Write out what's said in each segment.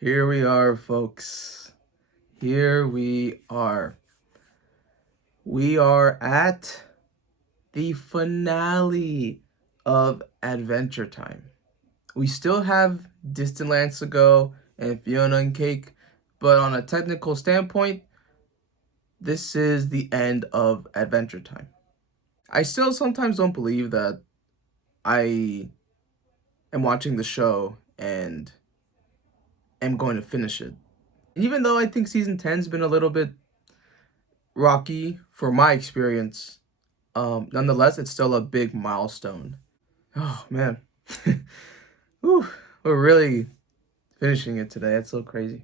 Here we are, folks. Here we are. We are at the finale of Adventure Time. We still have Distant Lands to go and Fiona and Cake, but on a technical standpoint, this is the end of Adventure Time. I still sometimes don't believe that I am watching the show and am going to finish it. Even though I think season 10's been a little bit rocky for my experience, nonetheless, it's still a big milestone. Oh man, Whew, we're really finishing it today. That's so crazy.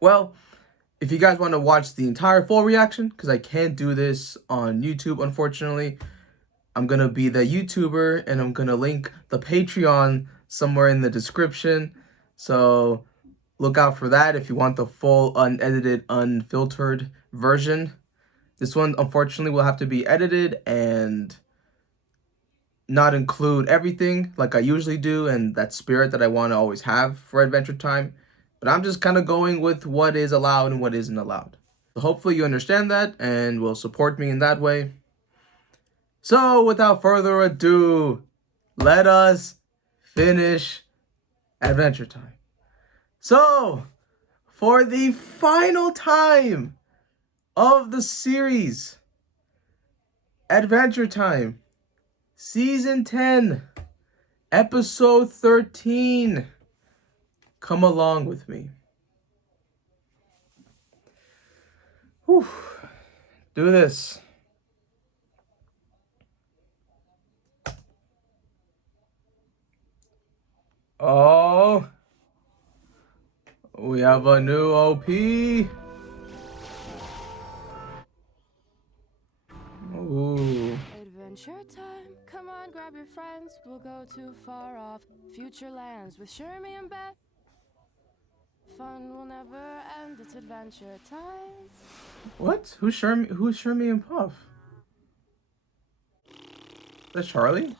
Well, if you guys want to watch the entire full reaction, because I can't do this on YouTube, unfortunately, I'm gonna be the YouTuber, and I'm gonna link the Patreon somewhere in the description. So look out for that if you want the full, unedited, unfiltered version. This one, unfortunately, will have to be edited and not include everything like I usually do and that spirit that I want to always have for Adventure Time. But I'm just kind of going with what is allowed and what isn't allowed. So hopefully you understand that and will support me in that way. So without further ado, let us finish Adventure Time. So, for the final time of the series, Adventure Time, Season 10, Episode 13. Come along with me. Whew. Do this. Oh, we have a new OP. Ooh. Adventure time. Come on, grab your friends. We'll go too far off future lands with Shermie and Beth. Fun will never end. It's adventure time. What? Who's Shermie and Puff? Is that Charlie?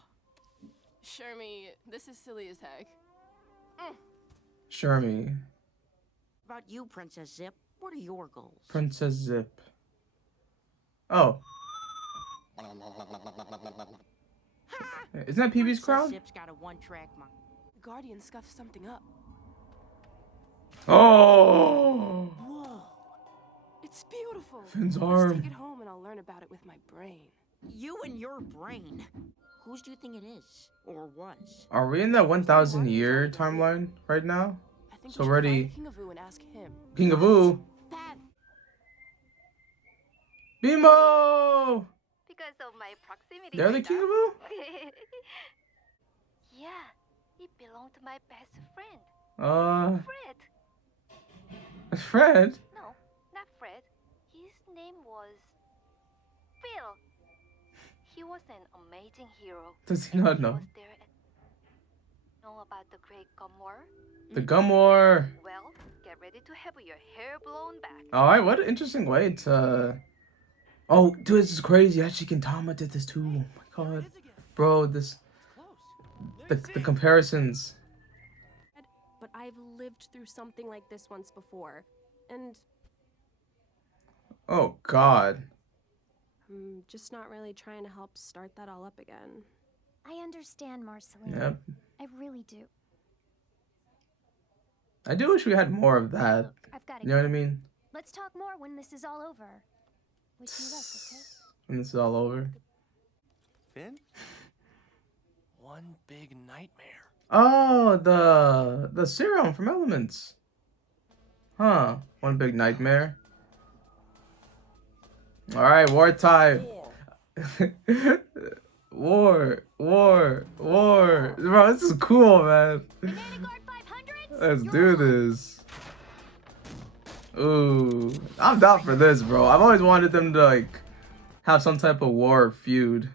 Shermie, this is silly as heck. Shermie. About you, Princess Zip, what are your goals? Princess Zip. Oh. Isn't that PB's crowd? Zip's got a one-track mind. The Guardian scuffed something up. Oh. Whoa. It's beautiful. Finn's Let's arm. take it home and I'll learn about it with my brain. You and your brain. Whose do you think it is? Or was? Are we in that 1,000 year timeline right now? I think So we should already- find King of Ooh and ask him. King of Ooh. Beth! Bimo! Because of my proximity. They're the King of Ooh? Yeah, it belonged to my best friend, Fred. Fred? No, not Fred. His name was Phil. He was an amazing hero. Does he not He know? was there know about the Great Gum War? The Gum War. Well, get ready to have your hair blown back. Alright, what an interesting way to... Oh, dude, this is crazy. Actually, Kintama did this too. Oh my god. Bro, this... The comparisons. But I've lived through something like this once before. And Oh god. I'm just not really trying to help start that all up again. I understand, Marceline. Yep. I really do. I do wish we had more of that. Look, I've got to You know what I mean? Let's talk more when this is all over. Wish me luck, okay? When this is all over. Finn? One big nightmare. Oh, the serum from Elements. Huh. One big nightmare. Alright, wartime. War. Bro, this is cool, man. Banana Guard 500s? Let's do this. Ooh. I'm down for this, bro. I've always wanted them to, like, have some type of war feud.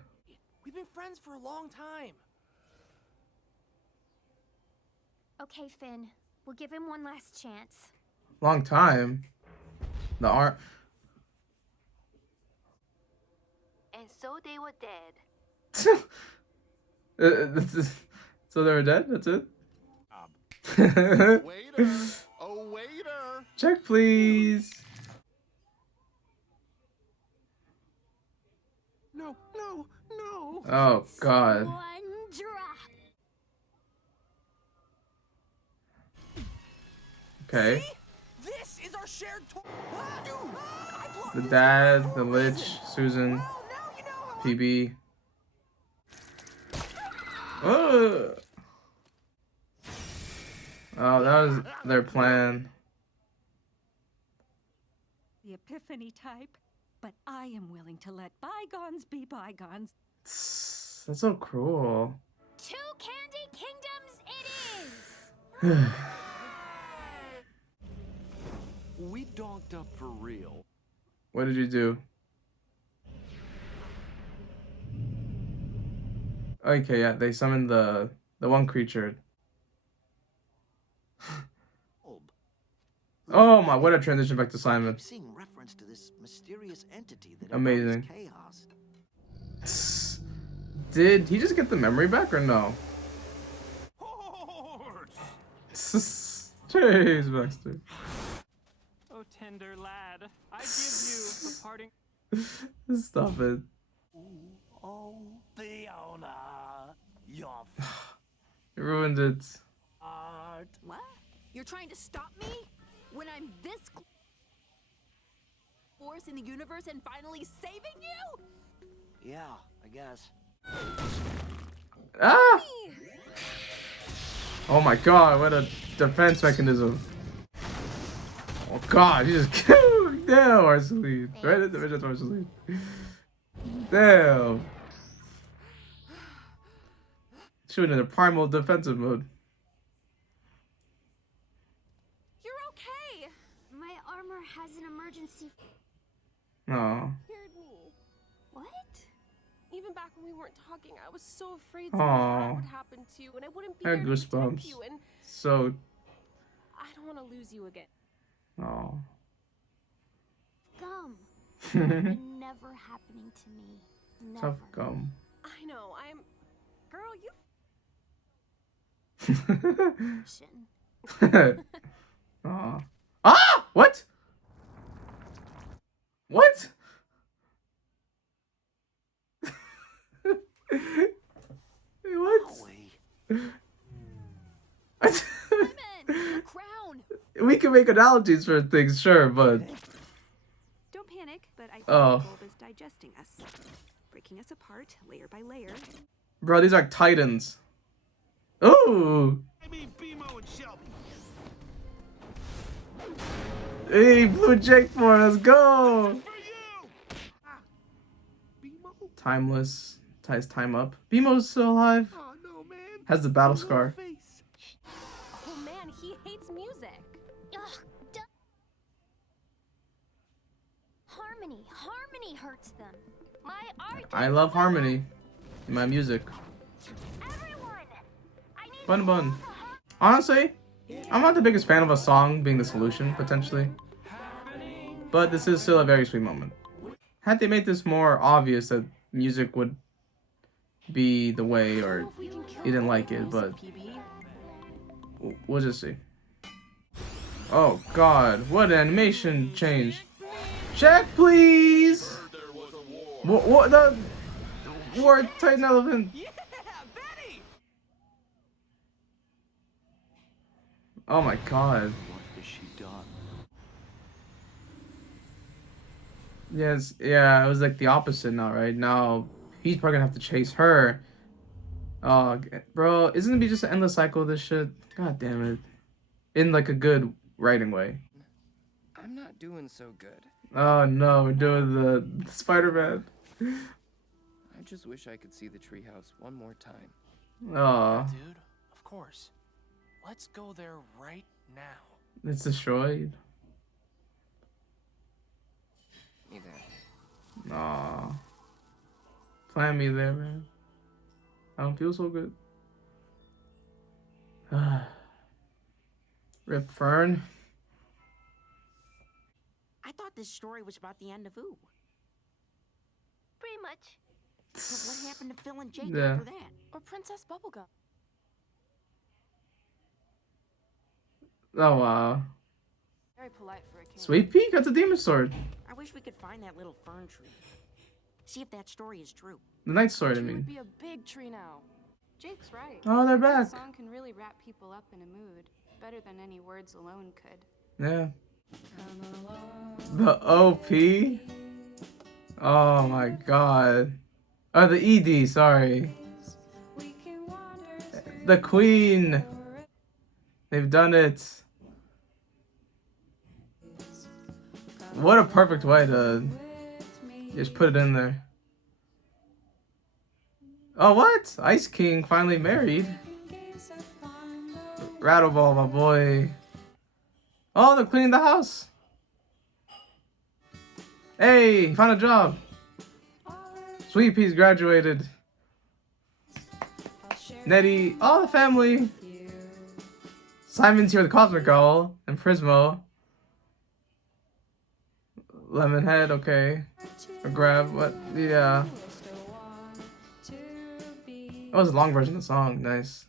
We've been friends for a long time. Okay, Finn. We'll give him one last chance. Long time. The art. And so they were dead. This is So they were dead? That's it? Waiter! Oh, waiter! Check, please. No, no, no! Oh, God. One drop. Okay. See? This is our shared toy. Ah, dude, I blocked The this dad, for the a lich, reason. Susan, Well, now you know how PB. Oh, oh, that was their plan. The epiphany type, but I am willing to let bygones be bygones. That's so cruel. 2 candy kingdoms it is. We donked up for real. What did you do? Okay, yeah, they summoned the one creature. Oh my, what a transition back to Simon. I'm seeing reference to this mysterious entity that Amazing. embodies chaos. Did he just get the memory back or no? Jeez, Baxter. Oh, tender lad, I give you the parting. Stop it. Oh, Fiona! Your You ruined it. art. What? You're trying to stop me? When I'm this force in the universe and finally saving you? Yeah, I guess. Ah! Oh my god, what a defense mechanism. Oh god, he just killed. Damn, Arceline. Right at the mission, Arceline. Damn. Shooting in a primal defensive mode. You're okay. My armor has an emergency. Oh. Scared me. What? Even back when we weren't talking, I was so afraid Aw. something bad would happen to you, and I wouldn't be I there had to protect goosebumps. you, and So. I don't want to lose you again. Oh. Gum. Never happening to me. Never. Tough gum. I know, Girl, you... Aw. Ah! What? What? What? The crown! We can make analogies for things, sure, but Don't panic, but I think Oh. the bulb is digesting us, breaking us apart layer by layer. bro, these are titans. Ooh. I mean, Bimo and Shelby. Hey, Blue Jake for let's go. For you! Ah, Bimo? Timeless ties time up. Bemo's still alive. Oh, no, man. Has the battle Little scar. face. Oh man, he hates music. Ugh, Harmony. Harmony hurts them. My art. I love harmony in my music. Everyone. I need Bun bun. Honestly, I'm not the biggest fan of a song being the solution, potentially. But this is still a very sweet moment. Had they made this more obvious that music would be the way, or you didn't like it, but we'll just see. Oh god, what an animation change. Check, please! What the? War Titan Elephant. Yeah, Betty! Oh my god. What has she done? Yes, yeah, it was like the opposite now, right? Now he's probably gonna have to chase her. Oh, bro, isn't it be just an endless cycle of this shit? God damn it. In like a good writing way. I'm not doing so good. Oh no, we're doing the Spider-Man. I just wish I could see the treehouse one more time. Oh, Dude, of course. Let's go there right now. it's destroyed. Me there. Aw. Plant me there, man. I don't feel so good. Rip Fern. I thought this story was about the end of Ooh. Pretty much. But what happened to Phil and Jake Yeah. after that? Or Princess Bubblegum. Oh wow. Very polite for a king. Sweet Pea? That's a demon sword. I wish we could find that little fern tree. See if that story is true. The night sword, I Tree would mean. be a big tree now. Jake's right. Oh, they're That back. song can really wrap people up in a mood, better than any words alone could. Yeah. The OP? Oh my god. Oh, the ED, sorry. The Queen. They've done it. What a perfect way to just put it in there. Oh, what? Ice King finally married. Rattleball, my boy. Oh, they're cleaning the house. Hey, found a job. Sweet Pea's graduated. Nettie, all the family. Simon's here with Cosmic Owl and Prismo. Lemonhead, okay. A grab, what? Yeah. That was a long version of the song. Nice.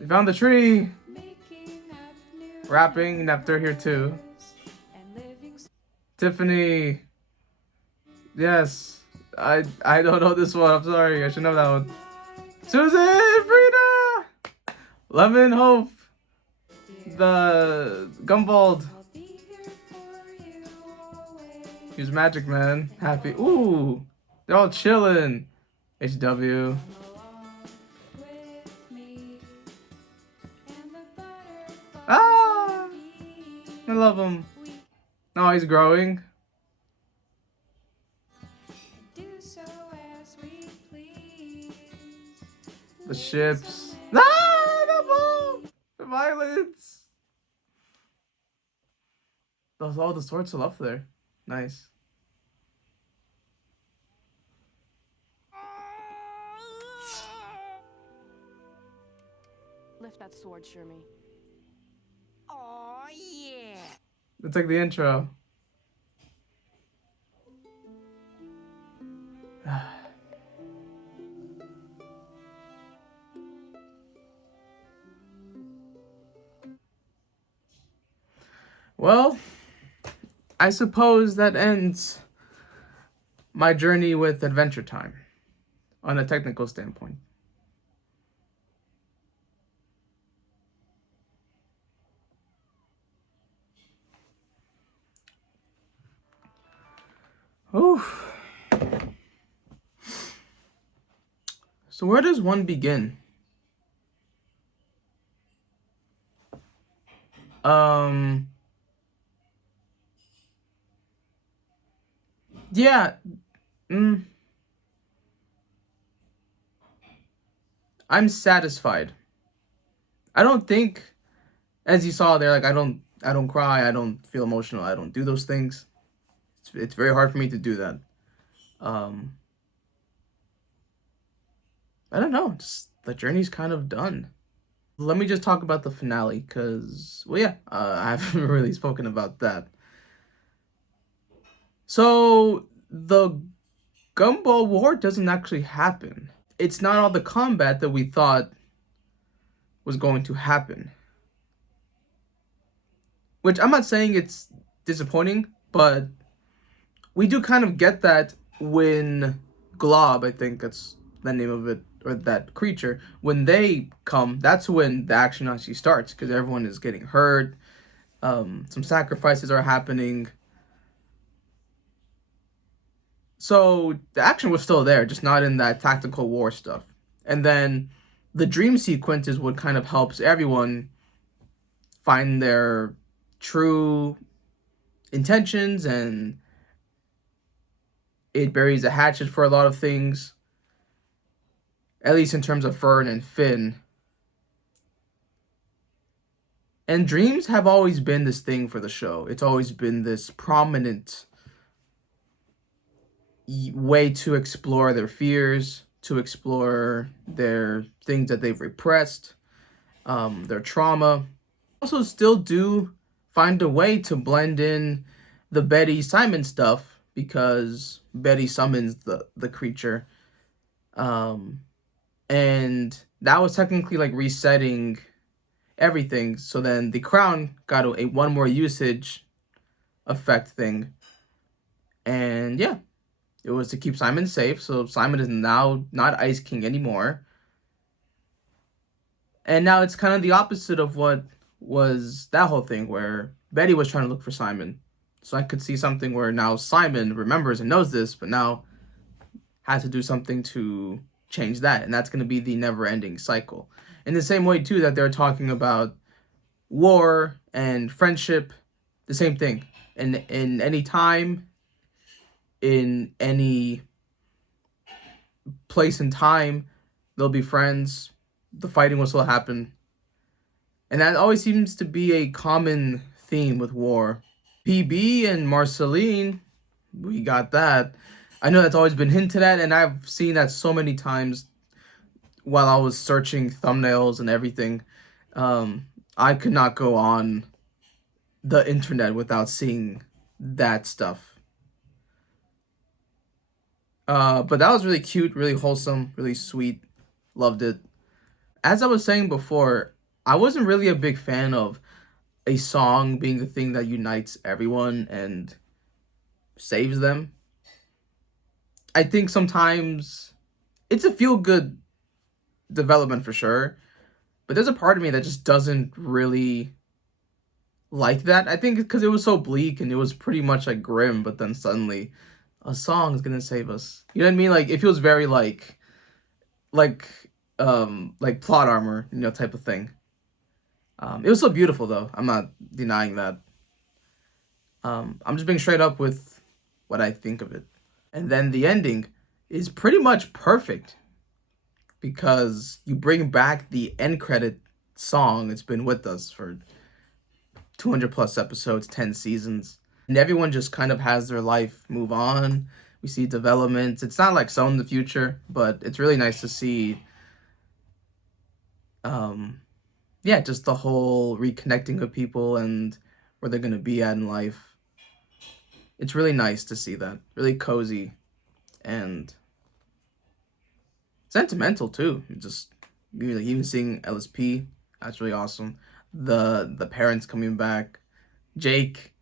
We found the tree. Rapping, Nepter here too. Tiffany. Yes. I don't know this one. I'm sorry. I should know that one. Susan, Frida, Lemon, Hope, the Gumball. He's Magic Man. Happy. Ooh, they're all chilling. HW. Ah, I love him. Oh, he's growing. The ships. Ah, the bomb! The violence. Those all the swords still up there. Nice. Lift that sword, Shermie. Oh yeah. It's like the intro. Well, I suppose that ends my journey with Adventure Time on a technical standpoint. Oof. So where does one begin? Yeah. I'm satisfied. I don't think, as you saw there, like I don't cry, I don't feel emotional, I don't do those things. It's very hard for me to do that. I don't know, just the journey's kind of done. Let me just talk about the finale, because, well, yeah, I haven't really spoken about that. So, the Gumball War doesn't actually happen. It's not all the combat that we thought was going to happen. Which, I'm not saying it's disappointing, but we do kind of get that when Glob, I think that's the name of it, or that creature, when they come, that's when the action actually starts, because everyone is getting hurt, some sacrifices are happening. So the action was still there, just not in that tactical war stuff. And then the dream sequence is what kind of helps everyone find their true intentions, and it buries a hatchet for a lot of things, at least in terms of Fern and Finn. And dreams have always been this thing for the show. It's always been this prominent way to explore their fears, to explore their things that they've repressed, their trauma. Also still do find a way to blend in the Betty Simon stuff, because Betty summons the creature. And that was technically like resetting everything. So then the crown got a one more usage effect thing. And yeah, it was to keep Simon safe. So Simon is now not Ice King anymore. And now it's kind of the opposite of what was that whole thing where Betty was trying to look for Simon. So I could see something where now Simon remembers and knows this, but now has to do something to change that. And that's going to be the never-ending cycle. In the same way, too, that they're talking about war and friendship, the same thing. And in any time, in any place and time, they'll be friends. The fighting will still happen. And that always seems to be a common theme with war. PB and Marceline, we got that. I know that's always been hinted at, and I've seen that so many times while I was searching thumbnails and everything. I could not go on the internet without seeing that stuff. But that was really cute, really wholesome, really sweet. Loved it. As I was saying before, I wasn't really a big fan of a song being the thing that unites everyone and saves them. I think sometimes it's a feel-good development for sure, but there's a part of me that just doesn't really like that. I think because it was so bleak and it was pretty much like grim, but then suddenly a song is gonna save us. You know what I mean? Like it feels very like plot armor, you know, type of thing. It was so beautiful though. I'm not denying that. I'm just being straight up with what I think of it. And then the ending is pretty much perfect because you bring back the end credit song. It's been with us for 200 plus episodes, 10 seasons. And everyone just kind of has their life move on. We see developments. It's not like so in the future, but it's really nice to see yeah, just the whole reconnecting with people and where they're going to be at in life. It's really nice to see that. Really cozy and sentimental too. Just even seeing LSP, that's really awesome. The parents coming back, Jake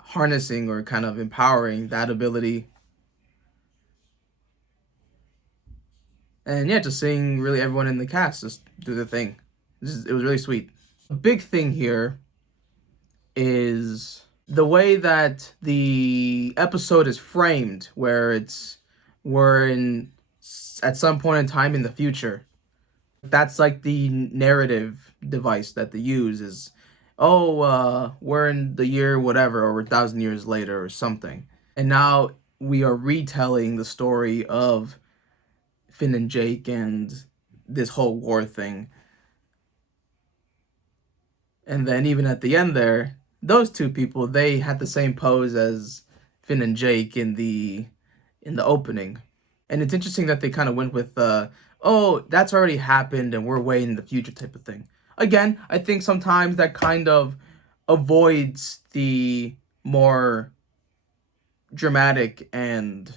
harnessing or kind of empowering that ability. And yeah, just seeing really everyone in the cast just do their thing. It was really sweet. A big thing here is the way that the episode is framed, where we're at some point in time in the future. That's like the narrative device that they use is, we're in the year whatever, or 1,000 years later or something. And now we are retelling the story of Finn and Jake and this whole war thing. And then even at the end there, those two people, they had the same pose as Finn and Jake in the opening. And it's interesting that they kind of went with that's already happened and we're way in the future type of thing. Again, I think sometimes that kind of avoids the more dramatic and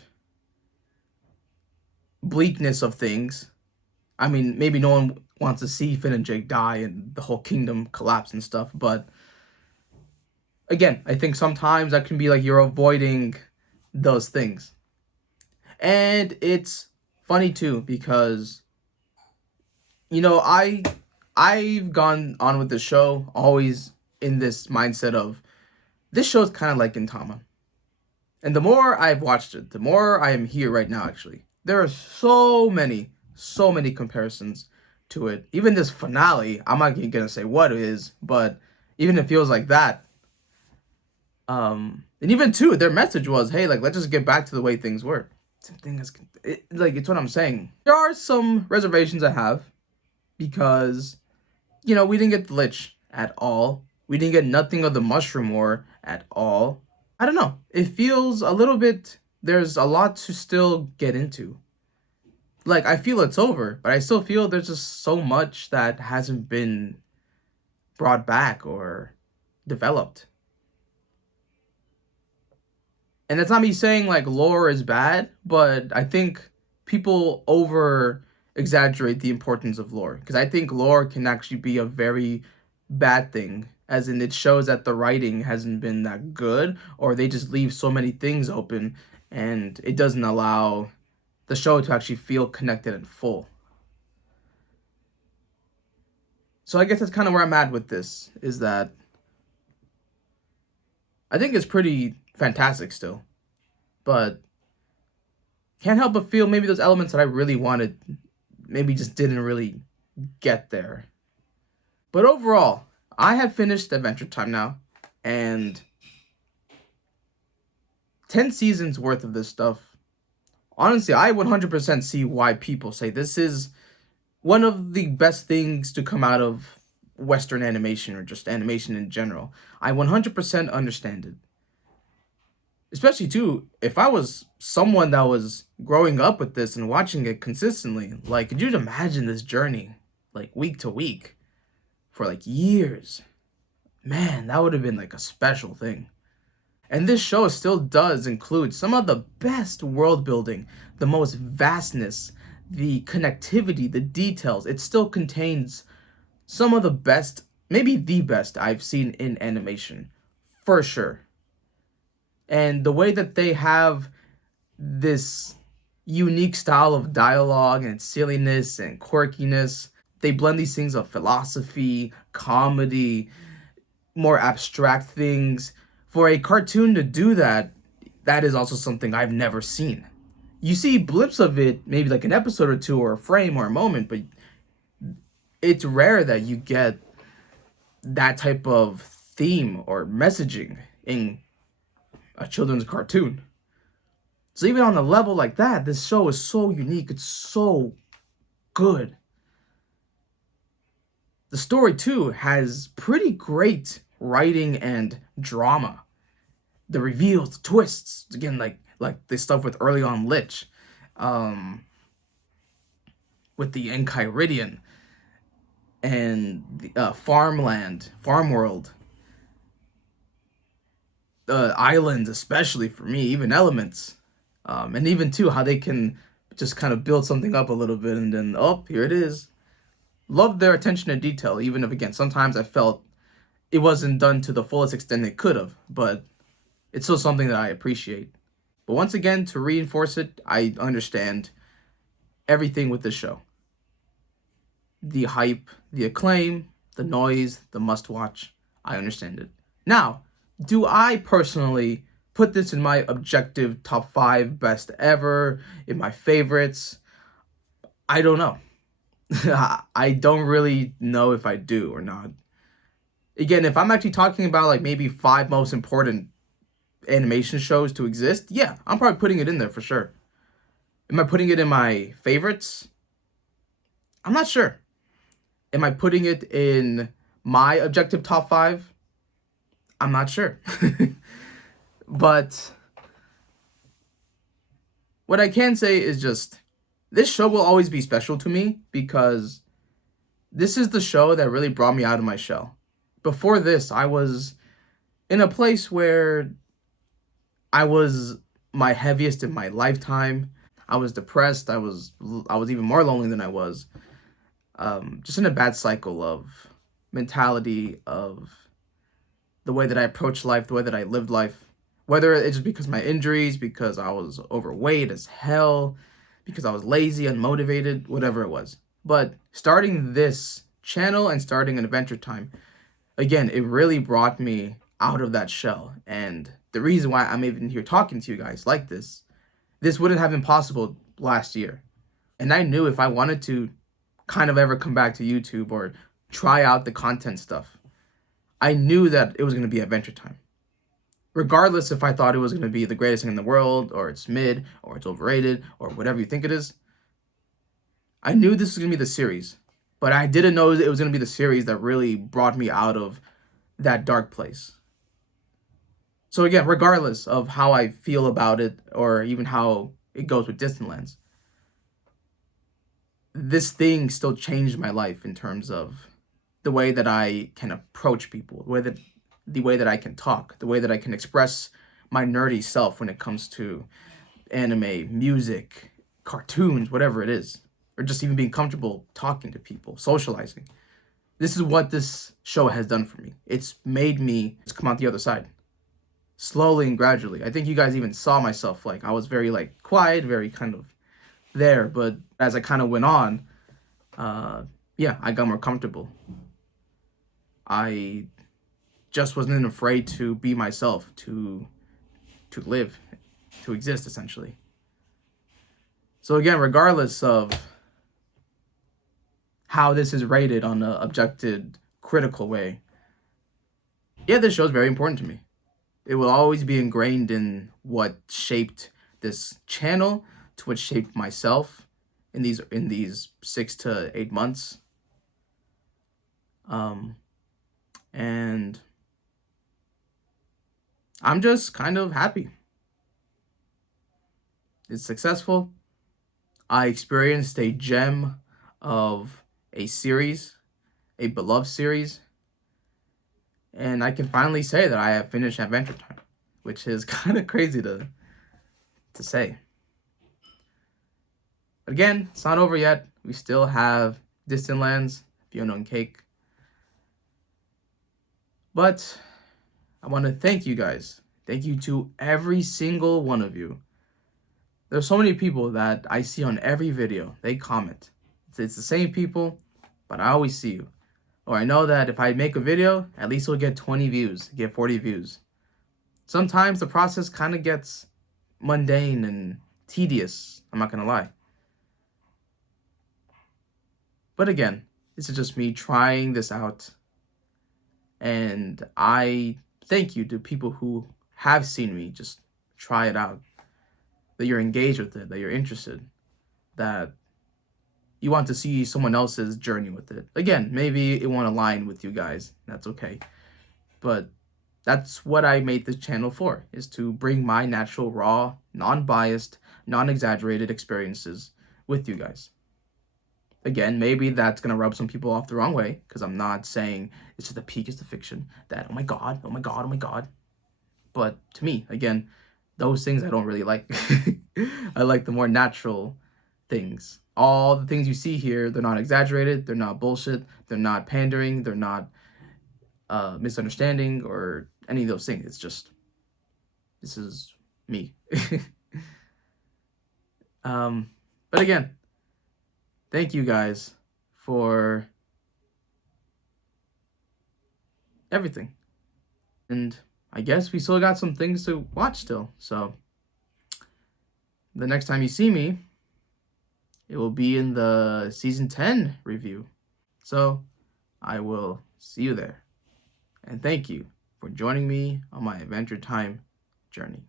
bleakness of things. I mean, maybe no one wants to see Finn and Jake die and the whole kingdom collapse and stuff, but again, I think sometimes that can be like you're avoiding those things. And it's funny too because, you know, I've gone on with the show always in this mindset of this show's kind of like Gintama. And the more I've watched it, the more I am here right now, actually. There are so many comparisons to it. Even this finale, I'm not going to say what it is, but even it feels like that. And even too, their message was, hey, like, let's just get back to the way things were. Same thing as, it's what I'm saying. There are some reservations I have because, you know, we didn't get the Lich at all. We didn't get nothing of the Mushroom War at all. I don't know. It feels a little bit, there's a lot to still get into. Like, I feel it's over, but I still feel there's just so much that hasn't been brought back or developed. And that's not me saying, like, lore is bad, but I think people exaggerate the importance of lore, because I think lore can actually be a very bad thing, as in it shows that the writing hasn't been that good, or they just leave so many things open and it doesn't allow the show to actually feel connected and full. So I guess that's kind of where I'm at with this, is that I think it's pretty fantastic still, but can't help but feel maybe those elements that I really wanted maybe just didn't really get there. But overall, I have finished Adventure Time now, and 10 seasons worth of this stuff. Honestly, I 100% see why people say this is one of the best things to come out of Western animation, or just animation in general. I 100% understand it. Especially too, if I was someone that was growing up with this and watching it consistently, like, could you imagine this journey, like, week to week, for like years? Man, that would have been like a special thing. And this show still does include some of the best world building, the most vastness, the connectivity, the details. It still contains some of the best, maybe the best I've seen in animation, for sure. And the way that they have this unique style of dialogue and silliness and quirkiness, they blend these things of philosophy, comedy, more abstract things. For a cartoon to do that, that is also something I've never seen. You see blips of it, maybe like an episode or two, or a frame or a moment, but it's rare that you get that type of theme or messaging in a children's cartoon. So even on a level like that, this show is so unique. It's so good. The story too has pretty great writing and drama. The reveals, the twists, again, like the stuff with early on Lich, with the Enchiridion and the farmland, farm world, islands, especially for me, even elements, and even too how they can just kind of build something up a little bit and then, oh, here it is. Loved their attention to detail, even if, again, sometimes I felt it wasn't done to the fullest extent it could have, but it's still something that I appreciate. But once again, to reinforce it, I understand everything with this show. The hype, the acclaim, the noise, the must-watch, I understand it. Now, do I personally put this in my objective top 5 best ever, in my favorites? I don't know. I don't really know if I do or not. Again, if I'm actually talking about like maybe 5 most important animation shows to exist, yeah, I'm probably putting it in there for sure. Am I putting it in my favorites? I'm not sure. Am I putting it in my objective top 5? I'm not sure. But what I can say is just, this show will always be special to me because this is the show that really brought me out of my shell. Before this, I was in a place where I was my heaviest in my lifetime. I was depressed. I was even more lonely than I was. Just in a bad cycle of mentality, of the way that I approached life, the way that I lived life. Whether it's just because of my injuries, because I was overweight as hell, because I was lazy, unmotivated, whatever it was. But starting this channel and starting an Adventure Time, again, it really brought me out of that shell. And the reason why I'm even here talking to you guys like this wouldn't have been possible last year. And I knew if I wanted to kind of ever come back to YouTube or try out the content stuff, I knew that it was going to be Adventure Time. Regardless if I thought it was going to be the greatest thing in the world, or it's mid, or it's overrated, or whatever you think it is, I knew this was going to be the series. But I didn't know it was going to be the series that really brought me out of that dark place. So again, regardless of how I feel about it, or even how it goes with Distant Lands, this thing still changed my life in terms of the way that I can approach people, the way that I can talk, the way that I can express my nerdy self when it comes to anime, music, cartoons, whatever it is. or just even being comfortable talking to people, socializing. This is what this show has done for me. It's made me just come out the other side. Slowly and gradually. I think you guys even saw myself, like, I was very, like, quiet, very kind of there, but as I kind of went on, yeah, I got more comfortable. I just wasn't afraid to be myself, to live, to exist, essentially. So again, regardless of how this is rated on an objective, critical way, yeah, this show is very important to me. It will always be ingrained in what shaped this channel, to what shaped myself in these 6 to 8 months. And I'm just kind of happy. It's successful. I experienced a gem of a series, a beloved series. And I can finally say that I have finished Adventure Time, which is kind of crazy to say. But again, it's not over yet. We still have Distant Lands, Fiona and Cake. But I want to thank you guys. Thank you to every single one of you. There's so many people that I see on every video. They comment. It's the same people, but I always see you. Or I know that if I make a video, at least it'll get 20 views, get 40 views. Sometimes the process kind of gets mundane and tedious. I'm not going to lie. But again, this is just me trying this out. And I thank you to people who have seen me just try it out. That you're engaged with it, that you're interested, that you want to see someone else's journey with it. Again, maybe it won't align with you guys. That's okay. But that's what I made this channel for, is to bring my natural, raw, non-biased, non-exaggerated experiences with you guys. Again, maybe that's going to rub some people off the wrong way, because I'm not saying this is the peak is the fiction, that, oh my god, oh my god, oh my god. But to me, again, those things I don't really like. I like the more natural things. All the things you see here, they're not exaggerated, they're not bullshit, they're not pandering, they're not misunderstanding or any of those things. It's just, this is me. But again, thank you guys for everything. And I guess we still got some things to watch still. So the next time you see me, it will be in the season 10 review. So I will see you there. And thank you for joining me on my Adventure Time journey.